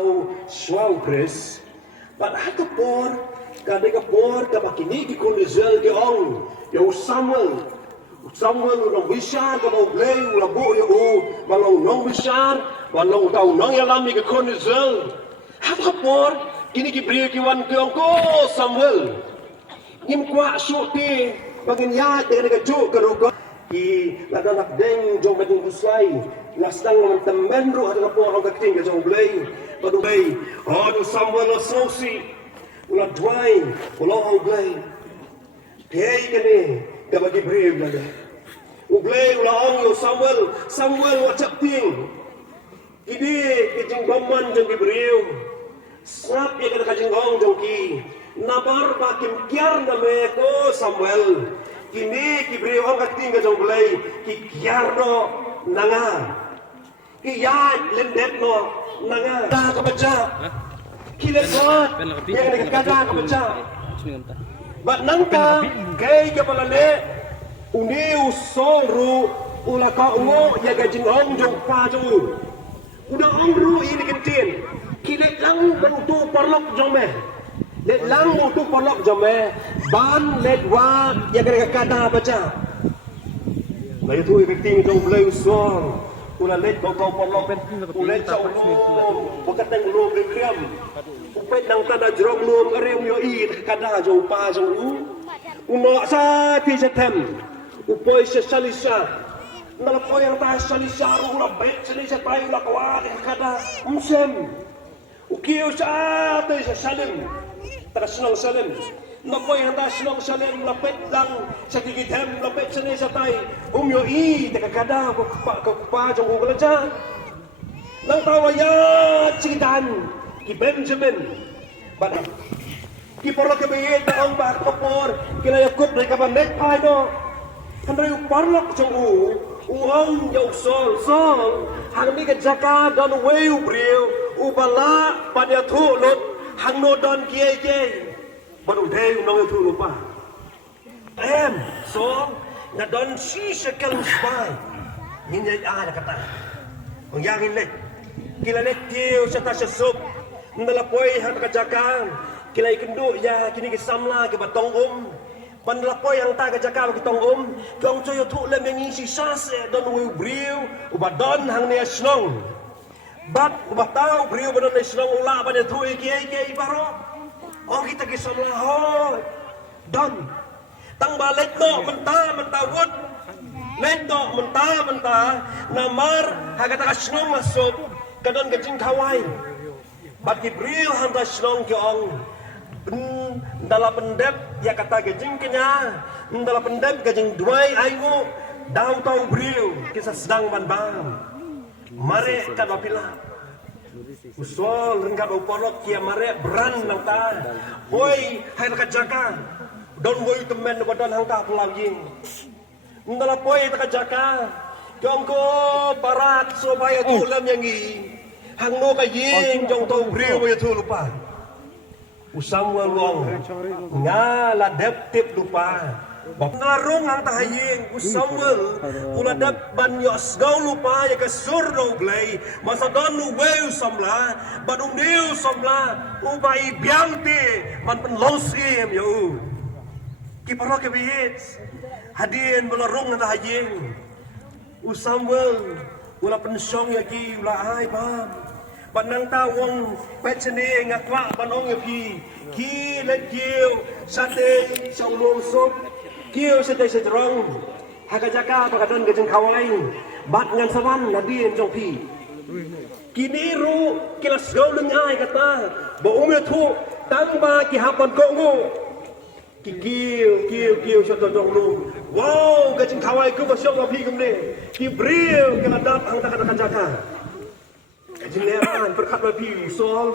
o swau Chris but hakapor kada kapor kabakini ki kunizal ki ong yo Samuel ulang bishar ka blay ulang bo yo balong nong bishar balong tau nong yalam ki kunizal hakapor kini ki brio ki wan ki ong ko Samuel im kwa suti bagin ya kada ju ka ki ladanak deng jong medung busai nastang ng tambendro at po ang kating ka jong blay padubay do Samuel sosi ula dway ula ang blay kay kani kabagi brave lada ublay ula ang yo Samuel wacap ting idi kijing baman jong brave snap ya kada kajing ong jong ki nabar ba kim kyar na me ko Samuel kini kibriyo ang kating ka jong bulay kikyarno nanga kiyad lendet no nanga kabaca kilesot yang nagkakada kabaca bat nangka kay kapalale uniw soro ula ka ungo ya gajing ong jong paju udah ong ru ini kentin kilet lang benutu parlok jong me let lang mutu polok jome ban let wa ya kada baca lai tu victim jong bleu song ula let ko polok ula chau bukan teng lu krem upet nang tada jrong lu arem yo i kada jong pa jong uno sa ti setem upoi se salisa nalapoy ang ta salisa ula bet salisa tayo la kwa kada umsem ukiyo sa ate sa salim Tagasnong salim, napoy handa sinong salim lapit lang sa tigitem lapit sa nisatay umyo takakada pa jong ugala dyan nang tawayat sigitan ki Benjamin bana ki porlo ke bayet na ang bakopor kilayakot na kabanet pa no kanday parlok jong uang yaw sol hang ni ka jaka don way ubriw ubala pada tulot hang no don kiye baru deh nong itu lupa so na don si sekel spy nginyay ada kata ang yangin let kilalet tiyo sa tasasok nalapoy hang kajakang kilay kendo ya kini kisamla ke batong panlapoy ang taga jakang kitong kong choyo tulem yang isi sase don wi briw ubadon hang niya snong bat ubatao brio badan Islam ula pada tu kiai baro oh kita kisah ho dan tang balik no mentawut lento mentah namar hagata kasnong masuk kadon gajing kawai bat ki brio handa snong ki ong dalam pendep ya kata gajing kenya dalam pendep gajing duai ayu daw tau brio kisah sedang banbang mare kada pila usol rengga do polok kia mare beran nang ta boy hai ka jaka don boy temen badan hang ta pulau ying ndala boy ta jaka jongko barat supaya tulam yang i hang no ka ying jong to riu ya tu lupa usam walong ngala dep tip lupa ngarong ang tahaying usamel uladap ban yos gaw lupa ya kasur no blay masa don uwe usamla badung diu samla ubai biangti man penlosim yo kiparo ke bihit hadin belarong ang tahaying usamel ula pensong ya ki ula ai pam banang tawong petsene ngakwa banong ya ki let kiu sate sa ulong sop kiyo sa tayo sa drong hagajaka pagkadon gajang kaway bat ngan saman nadiin jong pi kiniru kilas gaw lang ay kata ba umyo tangba kihapan ko ngo kiyo sa tondong lu wow gajang kaway ko ba siyong mapi kumne kibriw kiladap ang takadakajaka gajang leran perkat mapi sol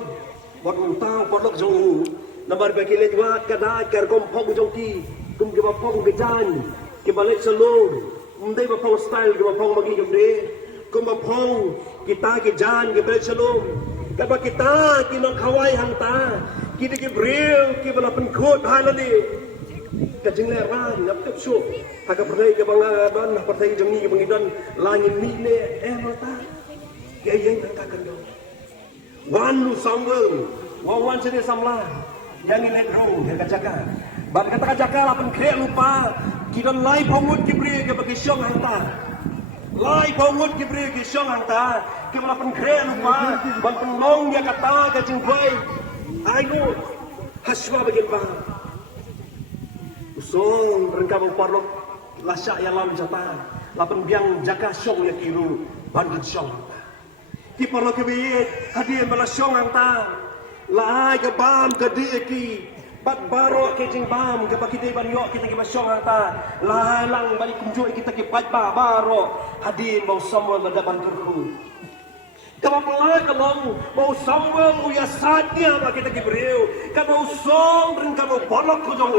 wag utang podlok jong nambar bakilit wat kada karkom pong jong ki kum ke bapong gejan ke balik salong ndai bapong style ke bapong magi gamde kum bapong kita ke jan ke balik salong kaba kita kinong kawai hangta kini ke bril ke bala penkot halali kajing leran ngap su haga pernai ke bangaban partai jemi ke bangidan langin ni ne mata ke yang katakan do Wan lu Samuel, wan sini samlah. Yang ini room yang kacakan. Bab kata kacakan lapan krek lupa. Kita lai pengut kibri ke bagi syong hanta. Lai pengut kibri ke syong hanta. Kita lapan krek lupa. Ban penong dia kata ke jengkoi. Ayo haswa bagian bah. Usong rengkam parlok lasak yang lam jata. Lapan biang jaka syong ya kiru ban syong. Ki parlok kebiye hadir bala syong hanta. Lai ke bam ke dieki. Bat baro ke jing bam ke baki ban yo kita ke basyong hanta. Lai lang balik kunjui kita ke pat baro. Hadir mau semua mendapat kurku. Kalau mulai kalau mau Samuel uya saatnya bagi kita beriu. Kalau song dan kalau bolak kujong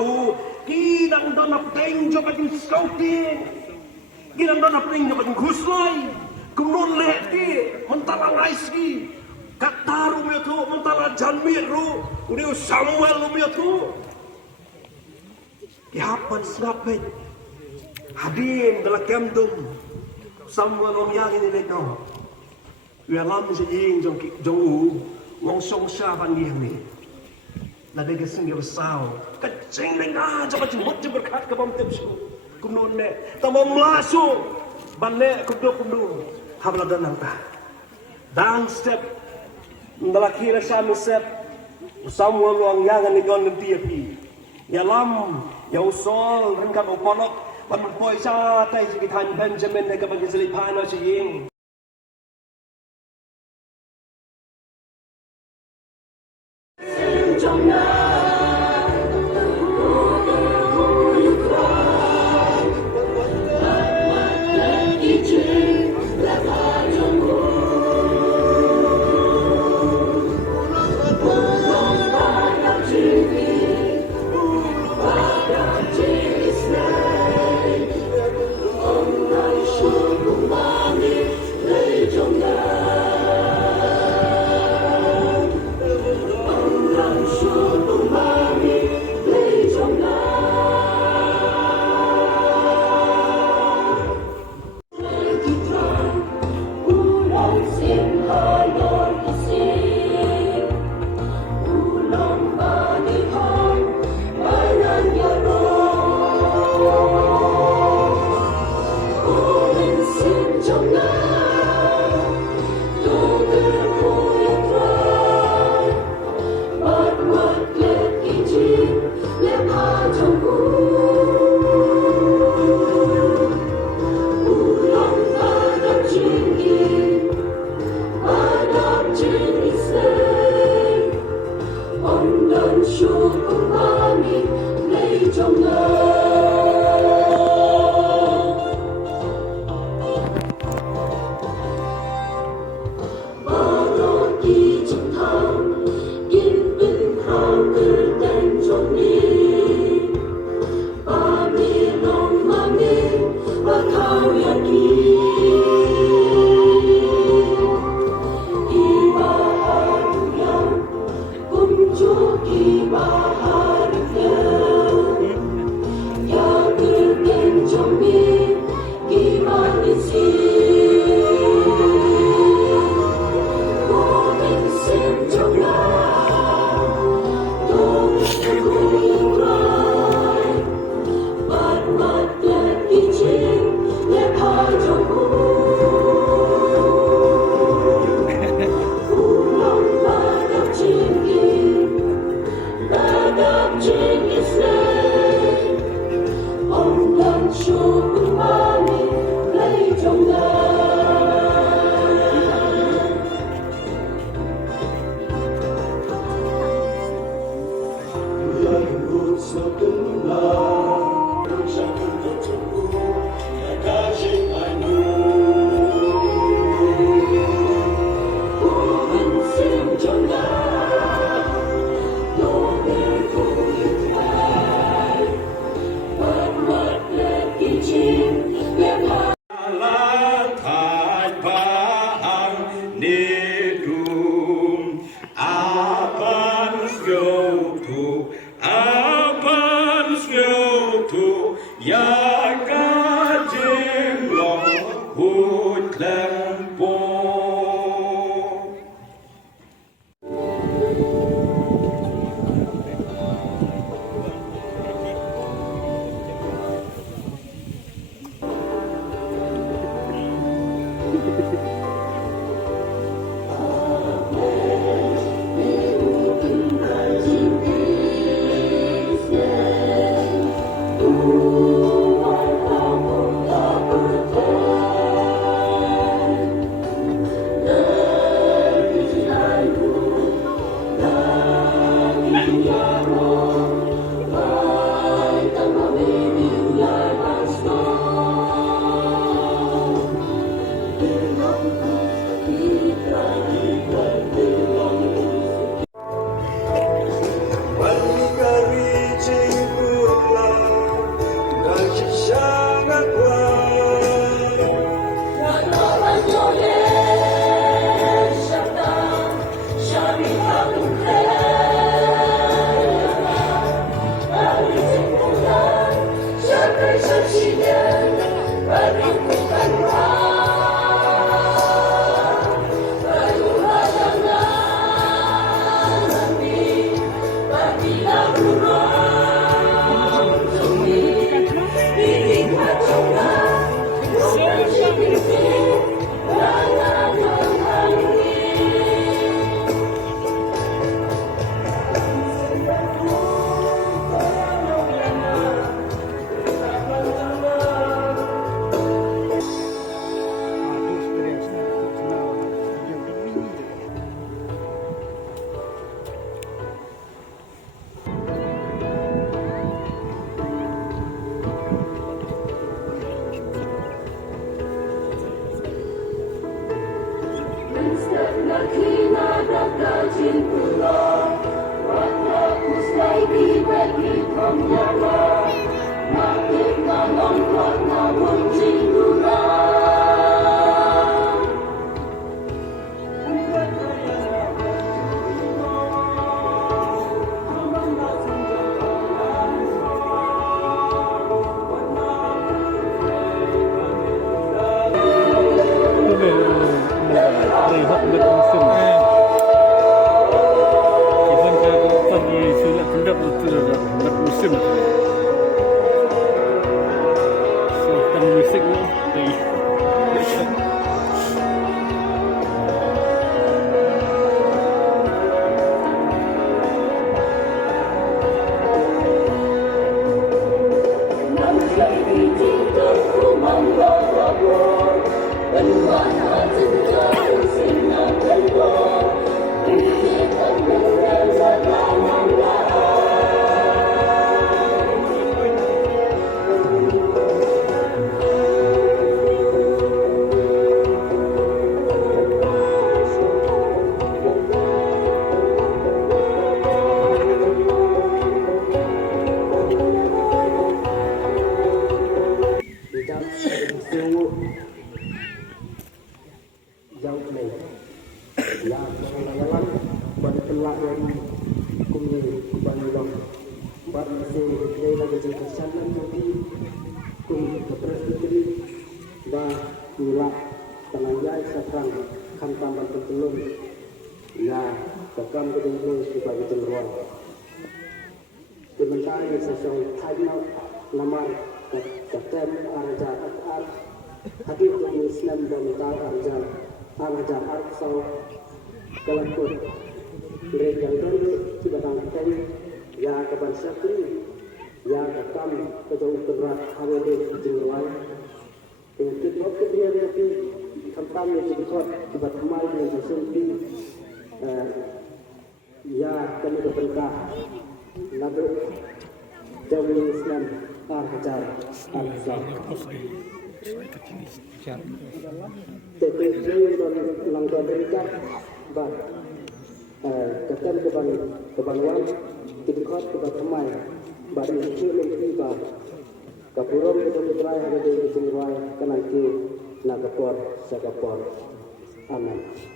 kita udah napeng coba jin scouting. Kita udah napeng coba jin guslai. Kemudian leki mentala laiski. Kataru dia tu mentala janmiru. Udah Samuel dia tu. Kiapan snapet. Hadir dalam kemdum. Samuel om yang ini lekau. Ia lam si ying jong wong song sha ban ying ni. La de gesing ge sao. Kecing dengar coba jemput berkat ke bom tipsu. Kumnon ne. Tamam lasu. Ban ne kudu. Habla dan ta. Dan step ndalaki ra sha step. Samuel wong yang ni gon ti pi. Ya lam ya usol ringkam opolok. Ban poi sa tai si kitan Benjamin ne ka ban selipan si ying. Shubha Amen.